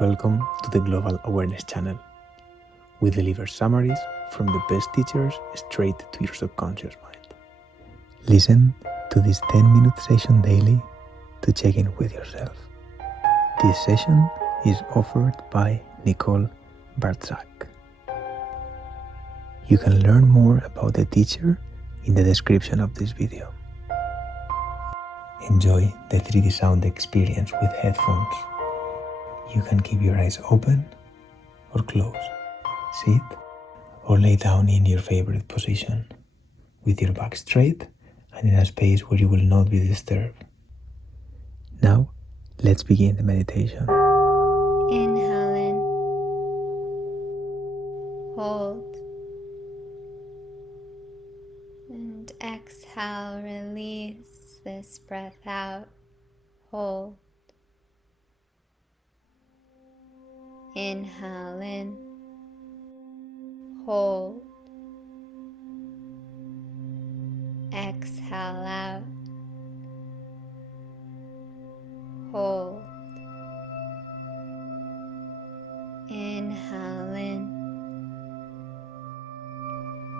Welcome to the Global Awareness Channel. We deliver summaries from the best teachers straight to your subconscious mind. Listen to this 10-minute session daily to check in with yourself. This session is offered by Nicole Bartzak. You can learn more about the teacher in the description of this video. Enjoy the 3D sound experience with headphones. You can keep your eyes open or closed. Sit or lay down in your favorite position, with your back straight and in a space where you will not be disturbed. Now, let's begin the meditation. Inhale in, hold, and exhale, release this breath out, hold. Inhale in, hold, exhale out, hold. Inhale in,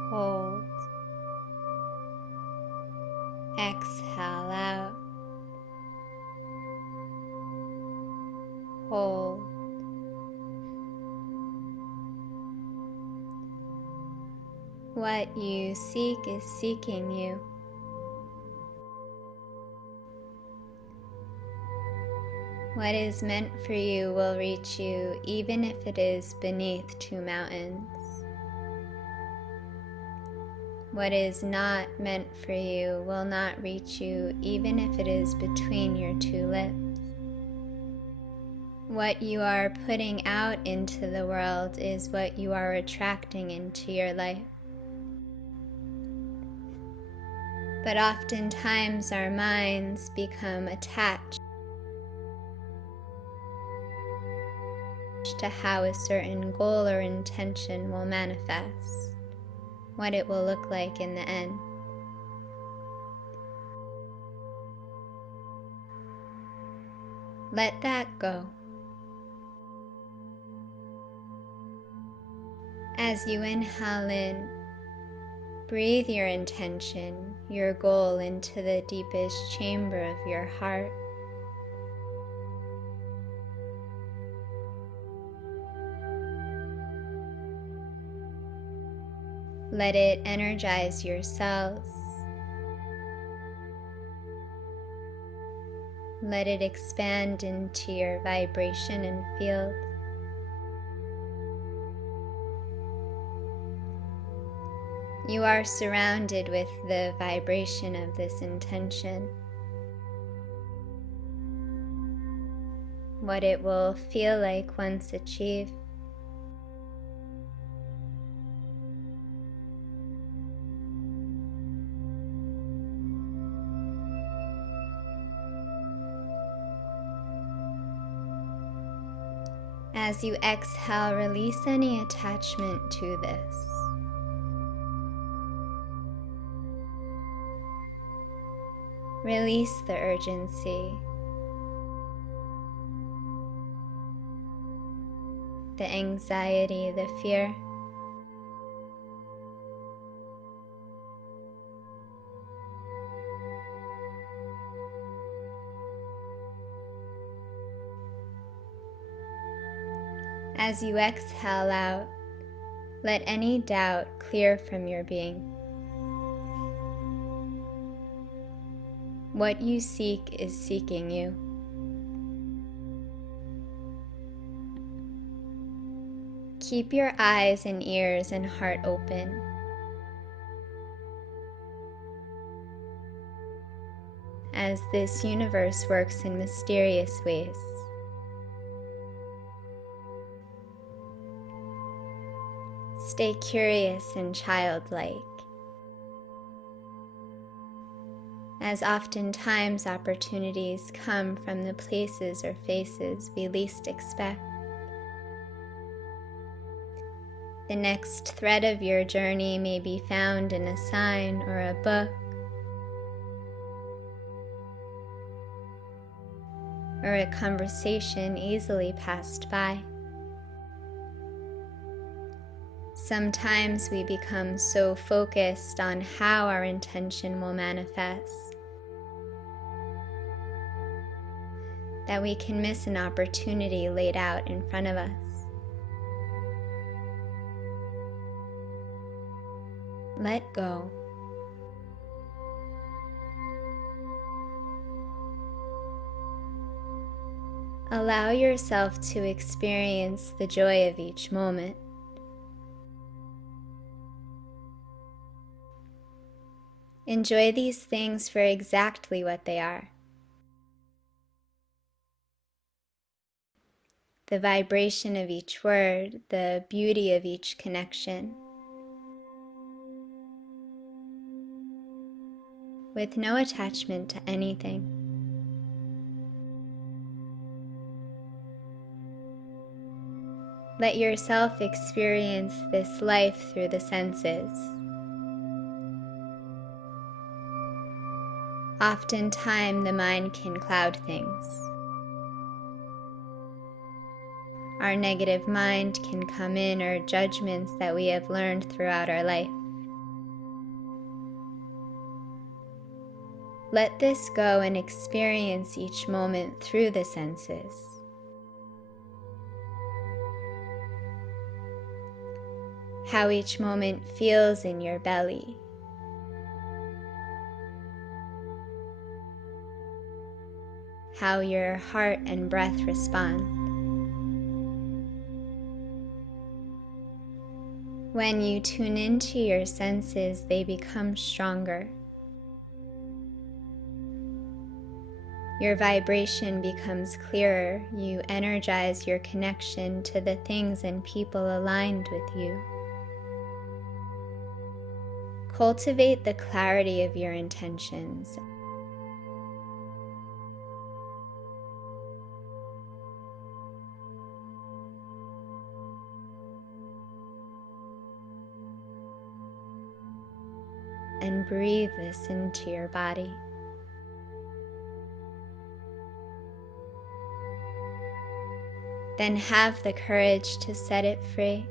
hold, exhale out, hold. What you seek is seeking you. What is meant for you will reach you, even if it is beneath two mountains. What is not meant for you will not reach you, even if it is between your two lips. What you are putting out into the world is what you are attracting into your life. But oftentimes our minds become attached to how a certain goal or intention will manifest, what it will look like in the end. Let that go. As you inhale in, breathe your intention, your goal into the deepest chamber of your heart. Let it energize your cells. Let it expand into your vibration and field. You are surrounded with the vibration of this intention. What it will feel like once achieved. As you exhale, release any attachment to this. Release the urgency, the anxiety, the fear. As you exhale out, let any doubt clear from your being. What you seek is seeking you. Keep your eyes and ears and heart open. As this universe works in mysterious ways. Stay curious and childlike, as oftentimes opportunities come from the places or faces we least expect. The next thread of your journey may be found in a sign or a book, or a conversation easily passed by. Sometimes we become so focused on how our intention will manifest that we can miss an opportunity laid out in front of us. Let go. Allow yourself to experience the joy of each moment. Enjoy these things for exactly what they are. The vibration of each word, the beauty of each connection, with no attachment to anything. Let yourself experience this life through the senses. Oftentimes, the mind can cloud things. Our negative mind can come in, or judgments that we have learned throughout our life. Let this go and experience each moment through the senses. How each moment feels in your belly. How your heart and breath respond. When you tune into your senses, they become stronger. Your vibration becomes clearer. You energize your connection to the things and people aligned with you. Cultivate the clarity of your intentions. And breathe this into your body. Then have the courage to set it free.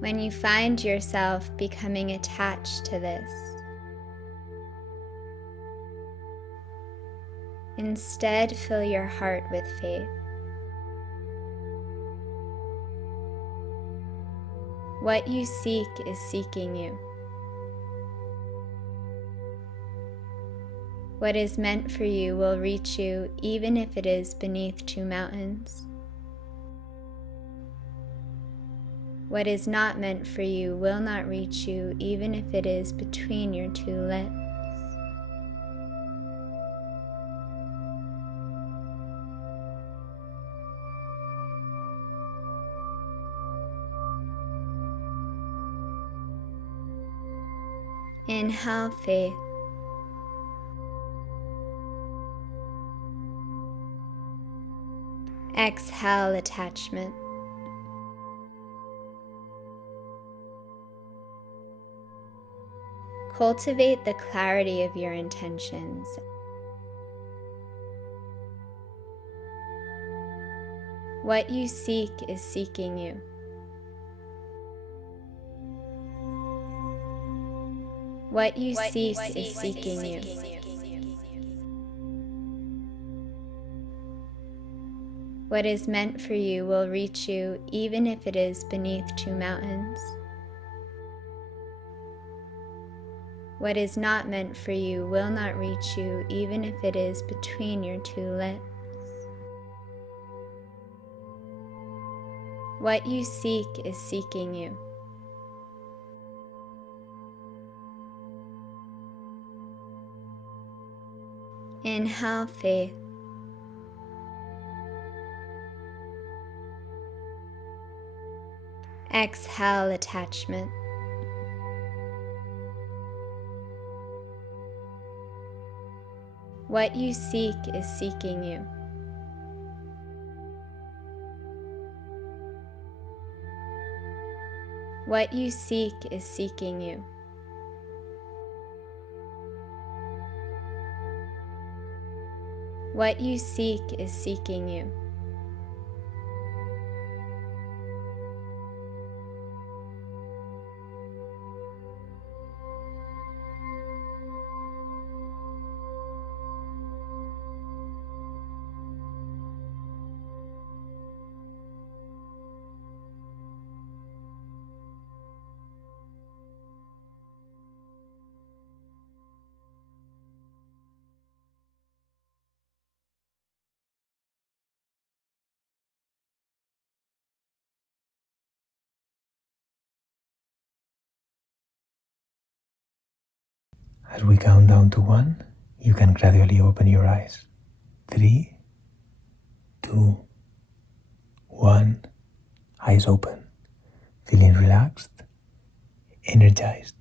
When you find yourself becoming attached to this, instead fill your heart with faith. What you seek is seeking you. What is meant for you will reach you, even if it is beneath two mountains. What is not meant for you will not reach you, even if it is between your two lips. Inhale faith. Exhale attachment. Cultivate the clarity of your intentions. What you seek is seeking you. What you seek is seeking you. What is meant for you will reach you, even if it is beneath two mountains. What is not meant for you will not reach you, even if it is between your two lips. What you seek is seeking you. Inhale faith. Exhale attachment. What you seek is seeking you. What you seek is seeking you. What you seek is seeking you. As we count down to 1, you can gradually open your eyes. 3, 2, 1, eyes open. Feeling relaxed, energized,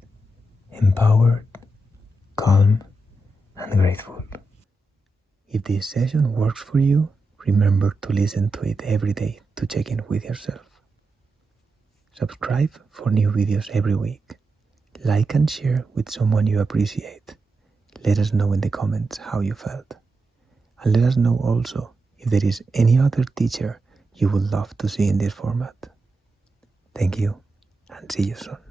empowered, calm, and grateful. If this session works for you, remember to listen to it every day to check in with yourself. Subscribe for new videos every week. Like and share with someone you appreciate. Let us know in the comments how you felt. And let us know also if there is any other teacher you would love to see in this format. Thank you, and see you soon.